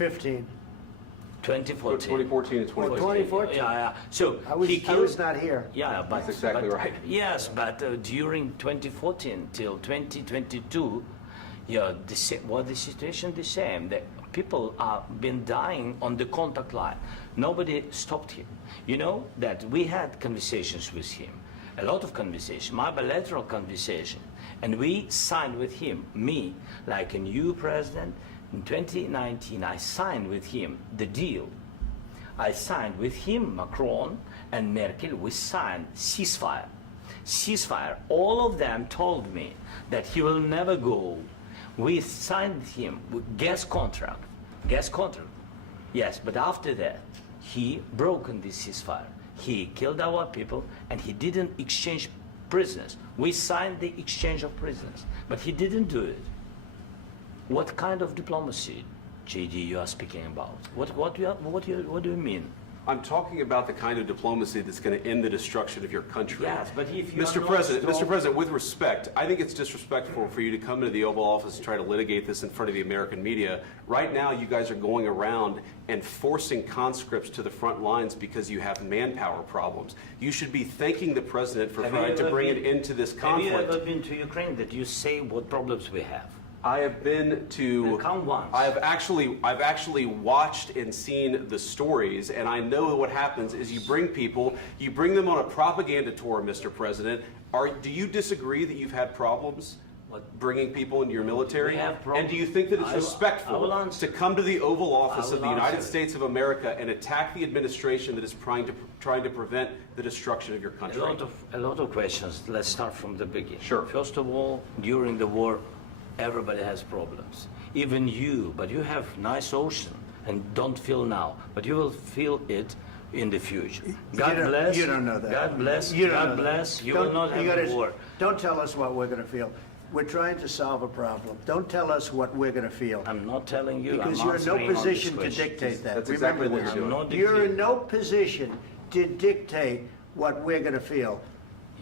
15. 2014. 2014 and 2015. 2014. Yeah. So I was, he I killed. was not here. Yeah, but That's exactly but- right. Yes, but during 2014 till 2022, yeah, the situation the same. The people are been dying on the contact line. Nobody stopped him. You know that we had conversations with him, a lot of conversation, my bilateral conversation, and we signed with him, me, like a new president. In 2019, I signed with him the deal. I signed with him, Macron and Merkel, we signed ceasefire. Ceasefire. All of them told me that he will never go. We signed with him with gas contract. Gas contract. Yes, but after that, he broken this ceasefire. He killed our people and he didn't exchange prisoners. We signed the exchange of prisoners, but he didn't do it. What kind of diplomacy, JD, you are speaking about? What do you mean? I'm talking about the kind of diplomacy that's going to end the destruction of your country. Yes, but if you are Mr. not President, strong- Mr. President, with respect, I think it's disrespectful for you to come into the Oval Office and try to litigate this in front of the American media. Right now, you guys are going around and forcing conscripts to the front lines because you have manpower problems. You should be thanking the President for Have trying you to ever bring been- it into this Have conflict. you ever been to Ukraine that you say what problems we have? I have been to. Come once. I've actually watched and seen the stories, and I know what happens is you bring them on a propaganda tour, Mr. President. Do you disagree that you've had problems bringing people into your military? We have And problems. do you think that it's I will respectful answer. to come to the Oval Office I of will the United answer. States of America and attack the administration that is trying to prevent the destruction of your country? A lot of questions. Let's start from the beginning. Sure. First of all, during the war, everybody has problems. Even you, but you have nice ocean and don't feel now, but you will feel it in the future. God You don't- bless. you don't know that. God bless. You don't God know that. bless. You Don't- will not have gotta- a war. Don't tell us what we're going to feel. We're trying to solve a problem. Don't tell us what we're going to feel. I'm not telling you. Because I'm you're in no answering on this position to question. dictate that. That's Remember exactly what this. you're doing. I'm not You're dictating. in no position to dictate what we're going to feel.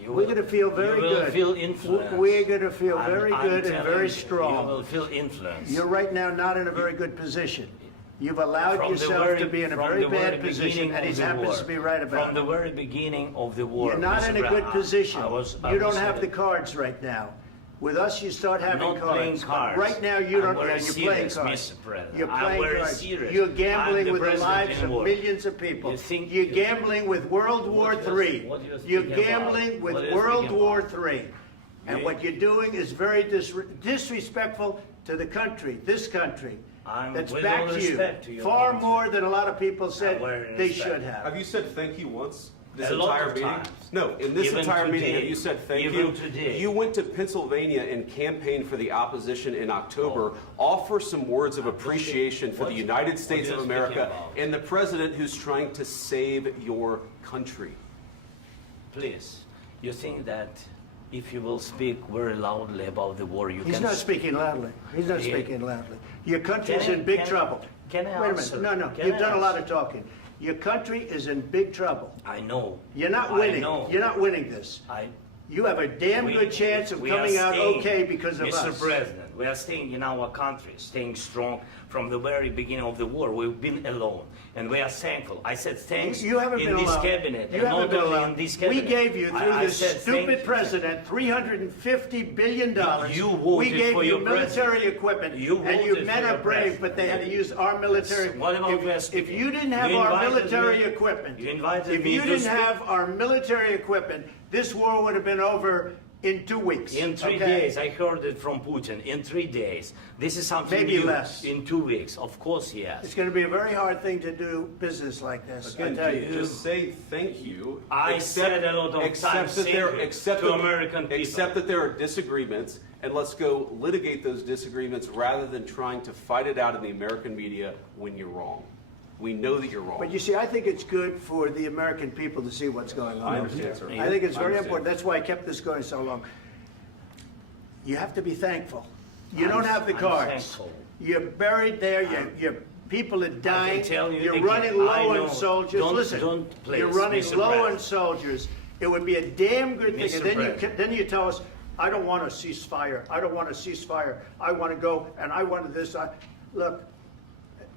You We're will- going to feel very you will good. feel influenced. We're going to feel I'm- very I'm good and telling very you, strong. You will feel influence. You're right now not in a very good position. You've allowed From the yourself very- to be in a from very the very bad position, beginning and of he the happens war. to be right about From the it. very beginning of the war. You're not Mr. in a good Brown, position. I You don't was have the saying- cards right now. With us, you start having not playing cards. cards. But right now, you I'm don't. very You're playing serious, cards. Mr. President. You're I'm playing very cards. serious. You're I'm gambling the with the president lives in of war. millions of people. You think- You're you- gambling with World War What you're- III. what you're You're speaking gambling about. with What you're World speaking War about. III. And You- what you're doing is very disrespectful to the country, this country. I'm That's with back all to you. respect to your Far country. more than a lot of people said very they respect. should have. Have you said thank you once? This A lot entire of meeting? times. No, in this Even entire meeting, today. have you said thank Even you? today. You went to Pennsylvania and campaigned for the opposition in October. Offer some words of appreciation for the What- United what States you're of speaking America about. and the president who's trying to save your country. Please, you think that if you will speak very loudly about the war, you He's can... not speaking loudly. He's not Yeah. speaking loudly. Your country's Can I- in big can I- trouble. can I Wait a answer? minute. No, Can you've I done a lot answer? of talking. Your country is in big trouble. I know. You're not I winning. know. You're not winning this. You have a damn We- good chance of we coming are out staying, okay because of Mr. us. President, we are staying in our country, staying strong from the very beginning of the war. We've been alone, and we are thankful. I said thanks You haven't in been this alone. cabinet, You and haven't not been only alone. in this We cabinet. gave you, through I this said thank stupid you. president, $350 billion. You voted we gave for you your military president. equipment, You and you voted men for are your brave, president. but they had to use our military. What about West if you didn't have You our invited military me- equipment, you invited if me you to didn't speak- have our military equipment, this war would have been over in 2 weeks. In 3 okay? days, I heard it from Putin. In 3 days, this is something Maybe new. less. In 2 weeks, of course, yes. It's going to be a very hard thing to do business like this. I Again, tell you. just say thank you. I said a lot of except times that thank there, you except to that- American people. Except that there are disagreements, and let's go litigate those disagreements rather than trying to fight it out in the American media when you're wrong. We know that you're wrong. But you see, I think it's good for the American people to see what's going on. I understand, sir. I think it's I very understand. important. That's why I kept this going so long. You have to be thankful. You I'm- don't have the I'm cards. thankful. You're buried there. Your people are dying. tell you You're again, running I low know. on soldiers. Don't- Listen, don't please, you're running Mr. low President. on soldiers. It would be a damn good thing. Mr. And then President. then you tell us, I don't want a ceasefire. I don't want a ceasefire. I want to go and I want this. Look,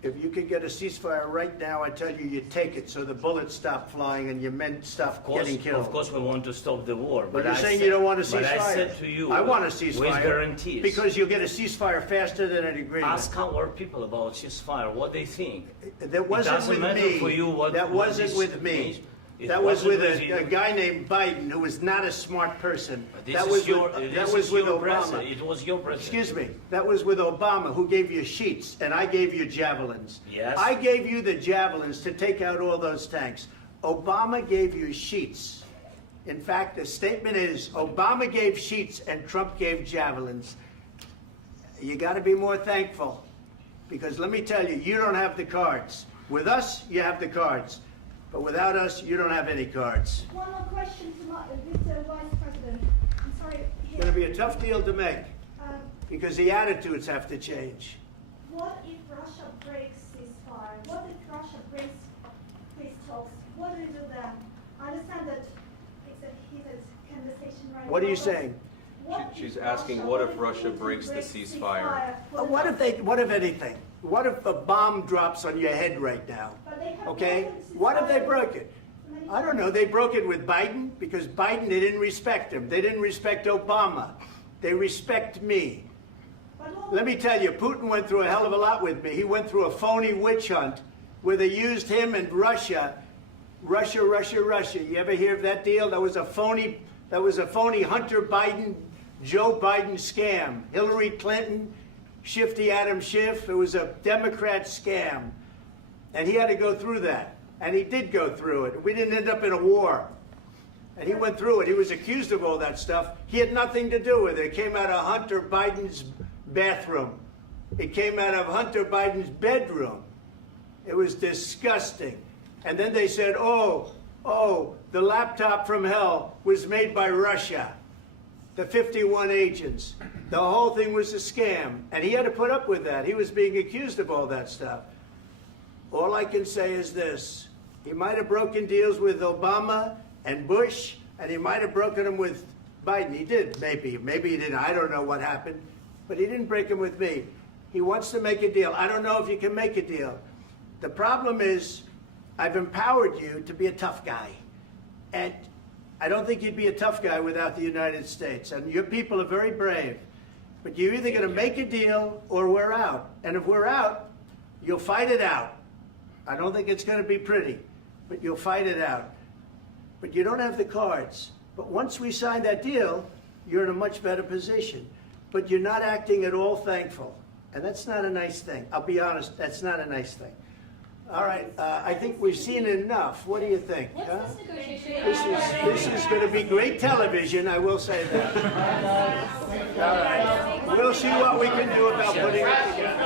If you could get a ceasefire right now, I tell you, you take it so the bullets stop flying and your men stop getting killed. Of course, we want to stop the war. But you're saying you don't want a ceasefire. But I said to you, I want a ceasefire. with guarantees. Because you'll get a ceasefire faster than an agreement. Ask our people about ceasefire, what they think. That wasn't doesn't with matter me. for you what- That what wasn't this with me. means. It That was wasn't with with you. a guy named Biden, who was not a smart person. This That is was your, with, this that was is with your Obama. president. It was your president. Excuse me. That was with Obama, who gave you sheets, and I gave you javelins. Yes. I gave you the javelins to take out all those tanks. Obama gave you sheets. In fact, the statement is Obama gave sheets and Trump gave javelins. You got to be more thankful, because let me tell you, you don't have the cards. With us, you have the cards. But without us, you don't have any cards. One more question to Mr. Vice President. I'm sorry. It's going to be a tough deal to make, Um, because the attitudes have to change. what if Russia breaks ceasefire? What if Russia breaks peace talks? What do we do then? I understand that it's a heated conversation right now. What are you but saying? what She's if asking, what if if Russia Putin breaks the breaks ceasefire? What if anything? What if a bomb drops on your head right now? But they have Okay? broken What if they ceasefire broke it? many I don't know. They broke it with Biden, because Biden, they didn't respect him. They didn't respect Obama. They respect me. But what- Let me tell you, Putin went through a hell of a lot with me. He went through a phony witch hunt where they used him and Russia. Russia. You ever hear of that deal? That was a phony Hunter Biden, Joe Biden scam. Hillary Clinton, Shifty Adam Schiff. It was a Democrat scam. And he had to go through that. And he did go through it. We didn't end up in a war. And he went through it. He was accused of all that stuff. He had nothing to do with it. It came out of Hunter Biden's bathroom. It came out of Hunter Biden's bedroom. It was disgusting. And then they said, oh, the laptop from hell was made by Russia. The 51 agents. The whole thing was a scam. And he had to put up with that. He was being accused of all that stuff. All I can say is this. He might have broken deals with Obama and Bush, and he might have broken them with Biden. He did, maybe. Maybe he didn't. I don't know what happened. But he didn't break them with me. He wants to make a deal. I don't know if you can make a deal. The problem is, I've empowered you to be a tough guy. And I don't think you'd be a tough guy without the United States. And your people are very brave. But you're either going to make a deal or we're out. And if we're out, you'll fight it out. I don't think it's going to be pretty, but you'll fight it out. But you don't have the cards. But once we sign that deal, you're in a much better position. But you're not acting at all thankful. And that's not a nice thing. I'll be honest, that's not a nice thing. All right, I think we've seen enough. What do you think? What's Huh? this negotiation? This is going to be great television, I will say that. All right. We'll see what we can do about putting it together.